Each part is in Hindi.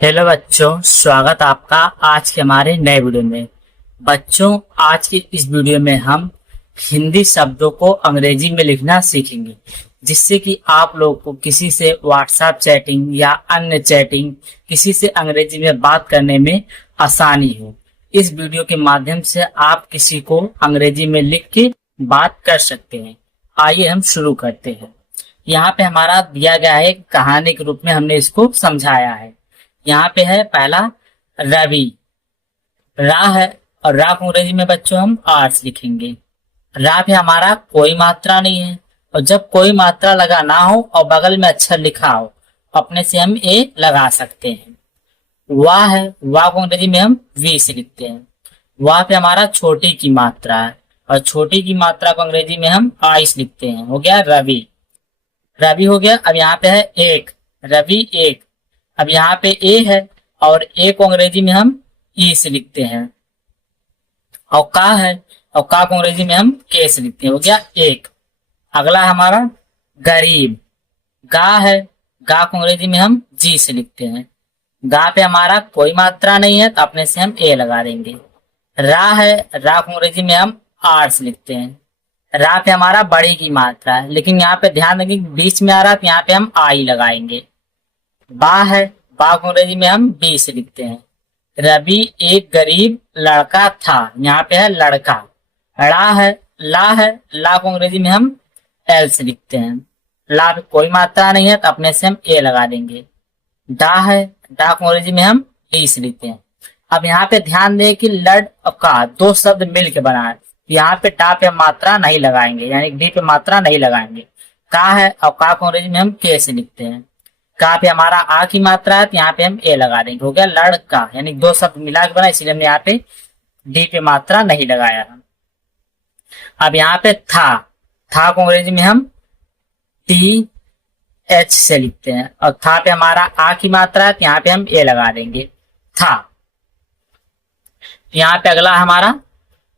हेलो बच्चों, स्वागत आपका आज के हमारे नए वीडियो में। बच्चों, आज की इस वीडियो में हम हिंदी शब्दों को अंग्रेजी में लिखना सीखेंगे, जिससे कि आप लोग को किसी से व्हाट्सएप चैटिंग या अन्य चैटिंग किसी से अंग्रेजी में बात करने में आसानी हो। इस वीडियो के माध्यम से आप किसी को अंग्रेजी में लिख के बात कर सकते हैं। आइए हम शुरू करते हैं। यहाँ पे हमारा दिया गया है, कहानी के रूप में हमने इसको समझाया है। यहाँ पे है पहला रवि, रा है और रा को अंग्रेजी में बच्चों हम आर्स लिखेंगे। रा पे हमारा कोई मात्रा नहीं है, और जब कोई मात्रा लगा ना हो और बगल में अक्षर लिखा हो, अपने से हम ए लगा सकते हैं। वाह है, वाह को अंग्रेजी में हम वी से लिखते हैं। वाह पे हमारा छोटी की मात्रा है, और छोटी की मात्रा को अंग्रेजी में हम आइस लिखते हैं। हो गया रवि, रवि हो गया। अब यहाँ पे है एक, रवि एक। अब यहाँ पे ए है और ए को अंग्रेजी में हम ई से लिखते हैं। और का है, और का को अंग्रेजी में हम के से लिखते हैं। हो गया एक। अगला हमारा गरीब, गा है, गा को अंग्रेजी में हम जी से लिखते हैं। गा पे हमारा कोई मात्रा नहीं है, तो अपने से हम ए लगा देंगे। रा है, रा को अंग्रेजी में हम आर से लिखते हैं। रा पे हमारा बड़ी की मात्रा है, लेकिन यहाँ पे ध्यान रखें बीच में आ रहा है, तो यहाँ पे हम आई लगाएंगे। बा है, बा को अंग्रेजी में हम बी से लिखते हैं। रवि एक गरीब लड़का था, यहाँ पे है लड़का। ला है, ला है, ला को अंग्रेजी में हम एल से लिखते हैं। ला पे कोई मात्रा नहीं है, तो अपने से हम ए लगा देंगे। डा है, डा को अंग्रेजी में हम डी से लिखते हैं। अब यहाँ पे ध्यान दें कि लड़ और का दो शब्द मिल के बना है। यहाँ पे डा पे मात्रा नहीं लगाएंगे, यानी डी पे मात्रा नहीं लगाएंगे। का है और का को अंग्रेजी में हम के से लिखते हैं। का पे हमारा आ की मात्रा है, तो यहाँ पे हम ए लगा देंगे। हो गया लड़का, यानी दो शब्द मिला के बना, इसलिए हमने यहाँ पे डी पे मात्रा नहीं लगाया। अब यहाँ पे था को अंग्रेजी में हम टी एच से लिखते हैं, और था पे हमारा आ की मात्रा है, तो यहाँ पे हम ए लगा देंगे था। यहाँ पे अगला हमारा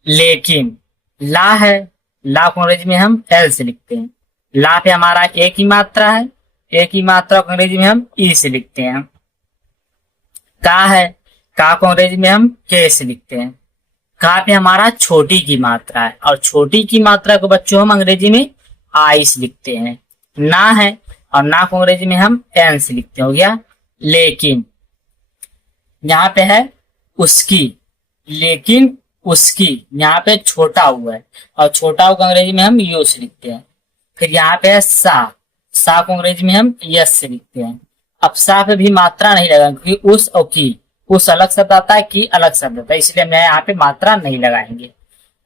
लेकिन, ला है, ला को अंग्रेजी में हम एल से लिखते हैं। ला पे हमारा ए की मात्रा है, ए की मात्रा को अंग्रेजी में हम ई से लिखते हैं। का है, का को अंग्रेजी में हम के से लिखते हैं। का पे हमारा छोटी की मात्रा है, और छोटी की मात्रा को बच्चों हम अंग्रेजी में आई से लिखते हैं। ना है, और ना को अंग्रेजी में हम एन से लिखते हैं। हो गया लेकिन। यहाँ पे है उसकी, लेकिन उसकी, यहाँ पे छोटा हुआ है, और छोटा हुआ को अंग्रेजी में हम यू से लिखते हैं। फिर यहाँ पे है सा को अंग्रेजी में हम यस से लिखते हैं। अब सा पे भी मात्रा नहीं लगाएंगे, क्योंकि उस और की, उस अलग शब्द आता है, की अलग शब्द आता है, इसलिए मैं यहाँ पे मात्रा नहीं लगाएंगे।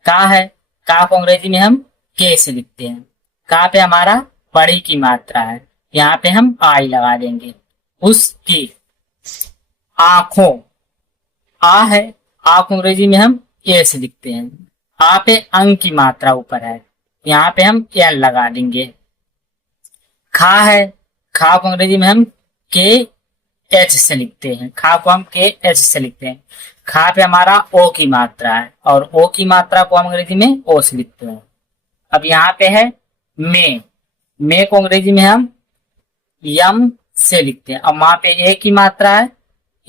का है, का को अंग्रेजी में हम के से लिखते हैं। का पे हमारा बड़ी की मात्रा है, यहाँ पे हम आई लगा देंगे। उसकी आंखों, आ है, आ को अंग्रेजी में हम ए से लिखते हैं। आ पे अंक की मात्रा ऊपर है, यहाँ पे हम एल लगा देंगे। खा है, खा को अंग्रेजी में हम के एच से लिखते हैं। खा को हम के एच से लिखते हैं। खा पे हमारा ओ की मात्रा है, और ओ की मात्रा को हम अंग्रेजी में ओ से लिखते हैं। अब यहाँ पे है मे को अंग्रेजी में हम यम से लिखते हैं, और वहां पे ए की मात्रा है,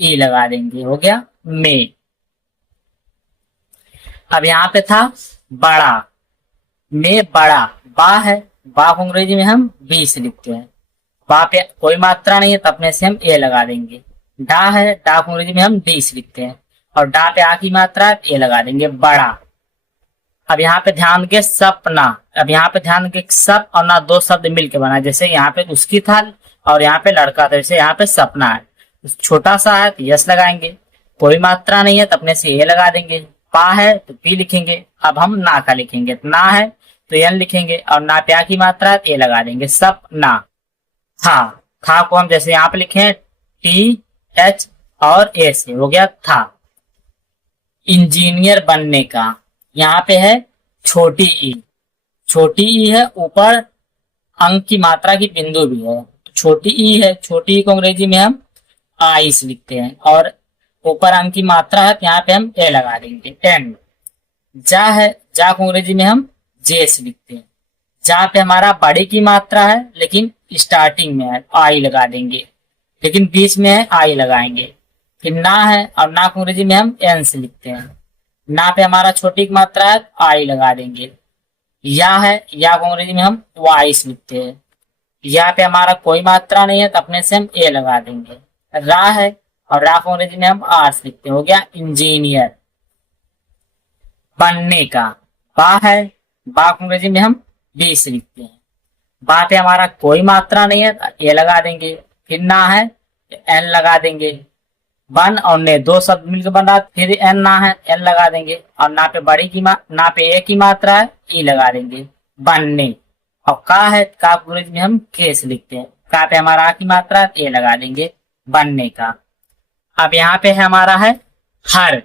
ई लगा देंगे। हो गया मे। अब यहाँ पे था बड़ा, मे बड़ा। बा है, बा को अंग्रेजी में हम बी से लिखते हैं। बा पे कोई मात्रा नहीं है, तो अपने से हम ए लगा देंगे। डा है, डा को अंग्रेजी में हम डी से लिखते हैं, और डा पे आ की मात्रा ए लगा देंगे बड़ा। अब यहाँ पे ध्यान के सपना, अब यहाँ पे ध्यान के सप और ना दो शब्द मिलके बना, जैसे यहाँ पे उसकी था और यहाँ पे लड़का था, जैसे यहाँ पे सपना है, छोटा सा है तो यस लगाएंगे। कोई मात्रा नहीं है, तो अपने से ए लगा देंगे। पा है तो पी लिखेंगे। अब हम ना का लिखेंगे, तो ना है तो एन लिखेंगे, और ना प्या की मात्रा ए लगा देंगे। सपना। था को हम जैसे यहाँ पे लिखे टी एच और ए से, हो गया था। इंजीनियर बनने का, यहाँ पे है छोटी ई, छोटी ई है, ऊपर अंक की मात्रा की बिंदु भी है, तो छोटी ई है, छोटी ई को अंग्रेजी में हम आई से लिखते हैं, और ऊपर अंक की मात्रा है, तो यहाँ पे हम ए लगा देंगे एन। जा है, जा को अंग्रेजी में हम जे से लिखते हैं। जहाँ पे हमारा बड़ी की मात्रा है, लेकिन स्टार्टिंग में है, आई लगा देंगे, लेकिन बीच में है आई लगाएंगे। फिर ना है और ना को अंग्रेजी में हम एन से लिखते हैं। ना पे हमारा छोटी की मात्रा है आई लगा देंगे। या है, या को अंग्रेजी में हम वाई से लिखते हैं। या पे हमारा कोई मात्रा नहीं है तो अपने से हम ए लगा देंगे। रा है और रा को अंग्रेजी में हम आर से लिखते हैं, हो गया इंजीनियर। बनने का। बा है, बा को अंग्रेजी में हम बी से लिखते हैं। बा पे हमारा कोई मात्रा नहीं है तो ए लगा देंगे। फिर ना है एन लगा देंगे। बन और ने दो शब्द मिलकर बन रहा, फिर एन ना है एन लगा देंगे। और ना पे बड़ी की ना पे ए की मात्रा है ई लगा देंगे। बनने। और का है, का अंग्रेजी में हम के से लिखते हैं। का पे हमारा आ की मात्रा है ए लगा देंगे। बनने का। अब यहाँ पे है हमारा है हर।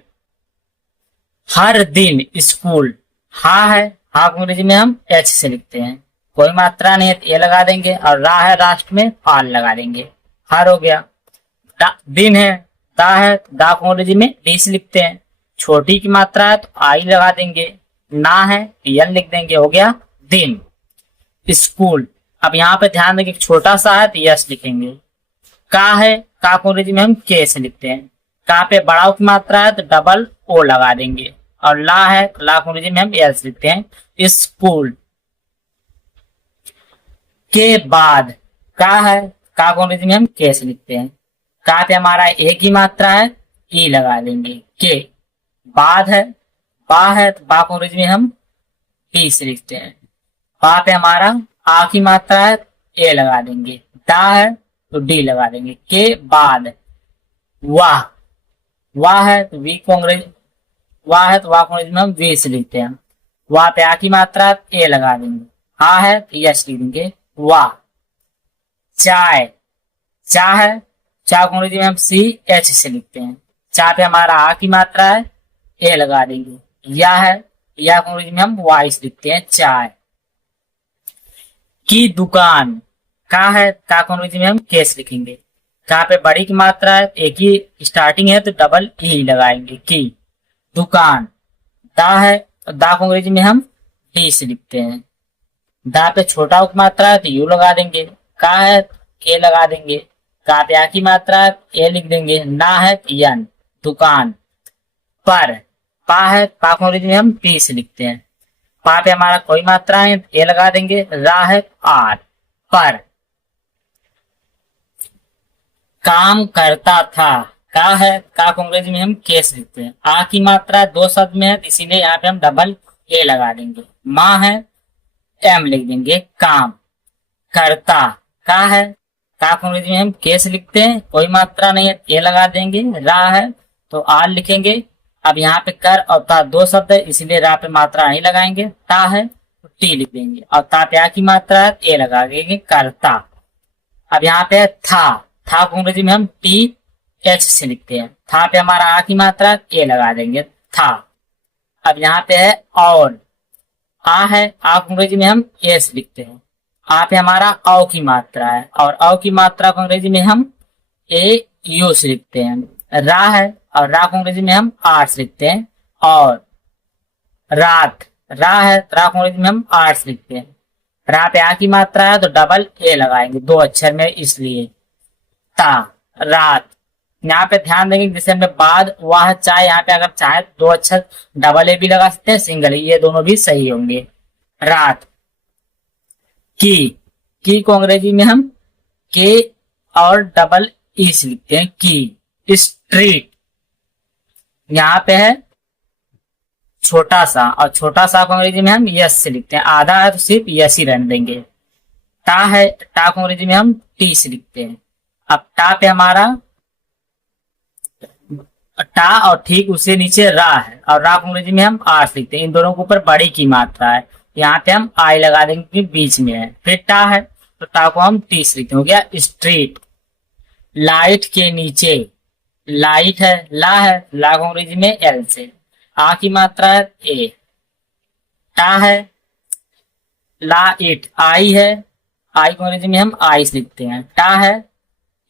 हर दिन स्कूल। हा है, हा को अंग्रेजी में हम एच से लिखते हैं। कोई मात्रा नहीं है तो ए लगा देंगे। और रा है राष्ट्र में आर लगा देंगे। हर हो गया। दिन है, दा है, दा को अंग्रेजी में डी से लिखते हैं। छोटी की मात्रा है तो आई लगा देंगे। ना है एन लिख देंगे, हो गया दिन। स्कूल। अब यहाँ पे ध्यान देंगे छोटा सा है तो यस लिखेंगे। का है, का को अंग्रेजी में हम के से लिखते हैं। का पे बड़ा की मात्रा है तो डबल ओ लगा देंगे। और ला है, ला को अंग्रेजी में हम एस लिखते हैं। स्कूल। के बाद। का है, का को अंग्रेजी में हम के से लिखते हैं। का पे हमारा ए की मात्रा है ई लगा देंगे। के बाद है, बा है तो बा को अंग्रेजी में हम बी से लिखते हैं। बा पे हमारा आ की मात्रा है ए लगा देंगे। दा है तो डी लगा देंगे। के बाद। वाह। वाह है तो वी को अंग्रेजी, वाह है तो वाह को अंग्रेजी में हम वी से लिखते हैं। वाह पे आ की मात्रा ए लगा देंगे। हा है तो यस लिख देंगे वाह। चाय। चा है, चा को अंग्रेजी में हम सी एच से लिखते हैं। चा पे हमारा आ की मात्रा है ए लगा देंगे। या है, या को अंग्रेजी में हम वाई से लिखते हैं चाय। की दुकान। का है, का को अंग्रेजी में हम केस लिखेंगे। का पे बड़ी की मात्रा है, एक ही स्टार्टिंग है तो डबल ई लगाएंगे की। दुकान। दा है, दा को अंग्रेजी में हम डी से लिखते हैं। दा पे छोटा की मात्रा है तो यू लगा देंगे। का है के लगा देंगे। का पे आ की मात्रा है ए लिख देंगे। ना है यन। दुकान। पर। पा है, पा को अंग्रेजी में हम पी से लिखते हैं। पा पे हमारा कोई मात्रा है ए लगा देंगे। रा है आर। पर। काम करता था। का है, का को अंग्रेजी में हम केस लिखते हैं। आ की मात्रा दो शब्द में है इसीलिए यहाँ पे हम डबल ए लगा देंगे। माँ है एम लिख देंगे। काम करता। का है, का को अंग्रेजी में हम केस लिखते हैं। कोई मात्रा नहीं है ए लगा देंगे। रा है तो आर लिखेंगे। अब यहाँ पे कर और ता दो शब्द है इसीलिए रा पे मात्रा नहीं लगाएंगे। ता है तो टी लिख देंगे। और ता पे आ की मात्रा है ए लगा देंगे करता। अब यहाँ पे था को अंग्रेजी में हम टी एच से लिखते हैं। था पे हमारा आ की मात्रा ए लगा देंगे था। अब यहाँ पे है और। आ है, आ को अंग्रेजी में हम ए से लिखते हैं। आ पे हमारा औ की मात्रा है और औ की मात्रा को अंग्रेजी में हम ए यू से लिखते हैं। रा है और रा को अंग्रेजी में हम आर से लिखते हैं। और रात। रा है, रा को अंग्रेजी में हम आर से लिखते हैं। रा पे आ की मात्रा है तो डबल ए लगाएंगे दो अक्षर में इसलिए। ता रात। यहाँ पे ध्यान देंगे जैसे हमने बाद वाह चाहे, यहाँ पे अगर चाहे दो अक्षर डबल ए भी लगा सकते हैं, सिंगल ये दोनों भी सही होंगे। रात। की को अंग्रेजी में हम के और डबल ई से लिखते हैं की। स्ट्रीट। यहाँ पे है छोटा सा और छोटा सा को अंग्रेजी में हम यस से लिखते हैं। आधा है तो सिर्फ यस ही रहने देंगे। टा है, टा को अंग्रेजी में हम टी से लिखते हैं। अब टा पे हमारा टा और ठीक उससे नीचे रा है और रा को अंग्रेजी में हम आर से लिखते हैं। इन दोनों के ऊपर बड़ी की मात्रा है, यहाँ पे हम आई लगा देंगे क्योंकि बीच में है। फिर टा है तो टा को हम टी से लिखते हैं, हो गया स्ट्रीट। लाइट के नीचे। लाइट है, ला है, ला को अंग्रेजी में एल से। आ की मात्रा है ए। टा है, ला इट आई है, आई को अंग्रेजी में हम आई से लिखते हैं। टा है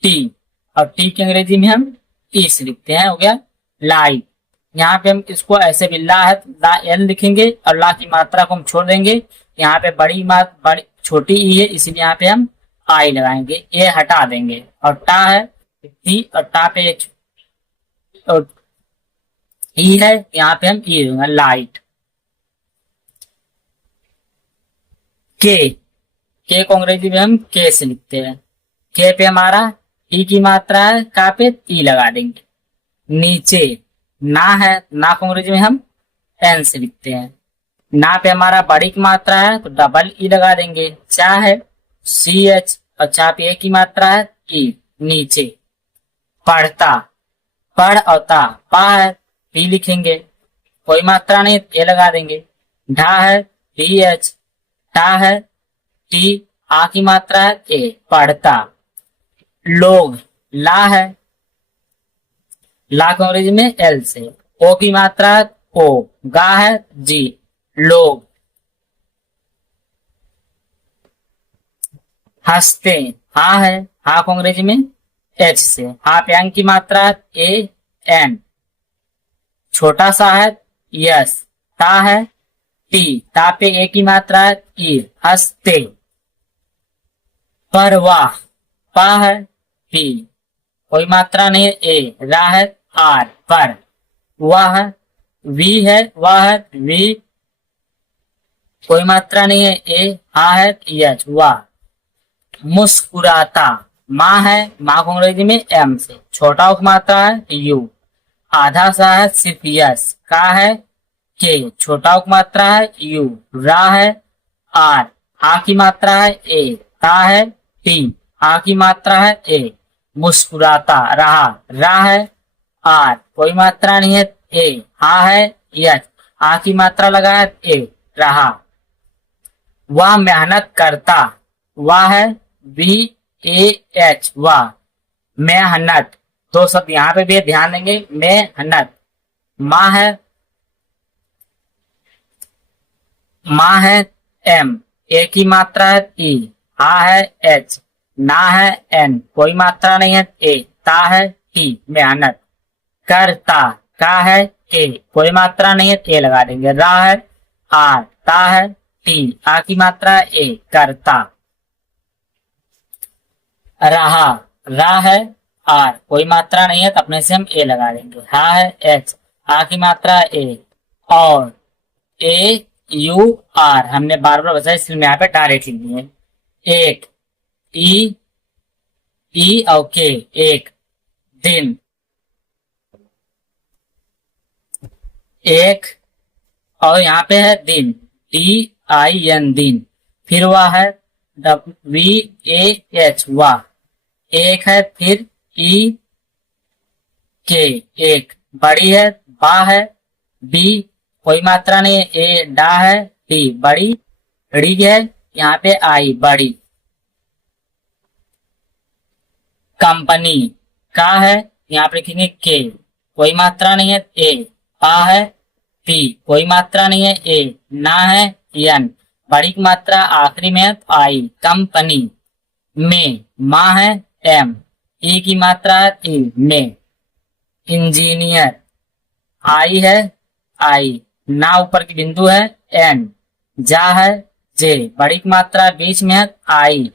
टी और टी की अंग्रेजी में हम ई से लिखते हैं, हो गया लाइट। यहाँ पे हम इसको ऐसे भी ला है ला एल लिखेंगे और ला की मात्रा को हम छोड़ देंगे। यहाँ पे बड़ी छोटी ई है इसीलिए यहाँ पे हम आई लगाएंगे, ए हटा देंगे। और टा है टी और टा पे और ई है, यहाँ पे हम ई लूंगा लाइट। के को अंग्रेजी में हम के से लिखते हैं। के पे हमारा ई की मात्रा है, का पे ई लगा देंगे। नीचे ना है, ना को अंग्रेजी में हम एन से लिखते हैं। ना पे हमारा बड़ी की मात्रा है तो डबल ई लगा देंगे। चा है सी एच और चा पे ए की मात्रा है ई। नीचे पढ़ता, पढ़ और ता, पा है पी लिखेंगे, कोई मात्रा नहीं ए लगा देंगे। ढा है डी एच, टा है टी, आ की मात्रा है ए, पढ़ता। लोग ला है, ला को अंग्रेजी में एल से। ओ की मात्रा है ओ, गा है जी, लोग। हंसते, हा है, हा को अंग्रेजी में एच से। हा पे अंग की मात्रा है ए एन। छोटा सा है यस। ता है टी, ता पे ए की मात्रा है ई, हंसते। परवाह, पा है पी, कोई मात्रा नहीं है ए, रा है आर, पर। वाह है वी है, वाह है वी, कोई मात्रा नहीं है ए, हा है एच, वाह। मुस्कुराता, माँ है, माँ को अंग्रेजी में एम से। छोटा उप मात्रा है यू। आधा सा है सिर्फ यस। का है के, छोटा उप मात्रा है यू। रा है आर, आ की मात्रा है ए। ता है टी, आ की मात्रा है ए। मुस्कुराता, रहा, रा है आर, कोई मात्रा नहीं है ए। हा है यस, आ की मात्रा लगा है ए, रहा। वह मेहनत करता, वह है बी ए एच, वाह। मेहनत, दो शब्द यहाँ पे भी ध्यान देंगे। मेहनत, माँ है, माँ है एम, ए की मात्रा है ई। हा है एच, ना है एन, कोई मात्रा नहीं है ए। ता है टी, मेहनत। करता, का है के, कोई मात्रा नहीं है ए लगा देंगे। रा है आर, ता है टी, आ की मात्रा है ए, करता। रहा, रा है आर, कोई मात्रा नहीं है तो अपने से हम ए लगा देंगे। हा है एच, आ की मात्रा है ए। और ए यू आर हमने बार बार बताया इसलिए यहाँ पे डायरेक्ट लिख दिए। एक ई, ई और के, एक दिन। एक और यहाँ पे है दिन, टी आई एन, दिन। फिर वह है वी ए एच, वाह। एक है, फिर ई के, एक। बड़ी है, बा है बी, कोई मात्रा नहीं है ए। डा है डी, बड़ी। ड़ी है, यहाँ पे आई, बड़ी। कंपनी, का है, यहाँ पे लिखेंगे के, कोई मात्रा नहीं है ए। पा है पी, कोई मात्रा नहीं है ए। ना है एन, बड़ी की मात्रा आखिरी में है तो आई। कंपनी में, माँ है एम, ई की मात्रा है ई, में। इंजीनियर, आई है आई, ना ऊपर की बिंदु है एन। जा है जे, बड़ी की मात्रा बीच में है आई।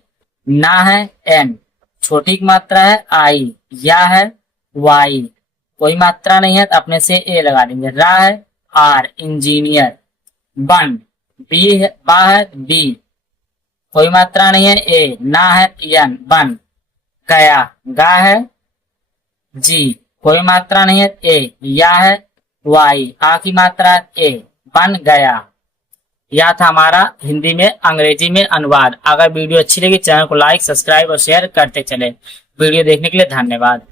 ना है एन, छोटी की मात्रा है आई। या है वाई, कोई मात्रा नहीं है तो अपने से ए लगा देंगे। रा है आर, इंजीनियर। बन, बी है, बा है बी, कोई मात्रा नहीं है ए। ना है एन, बन। गया, गा है जी, कोई मात्रा नहीं है ए। या है वाई, आ की मात्रा ए, बन गया। यह था हमारा हिंदी में अंग्रेजी में अनुवाद। अगर वीडियो अच्छी लगी चैनल को लाइक, सब्सक्राइब और शेयर करते चले। वीडियो देखने के लिए धन्यवाद।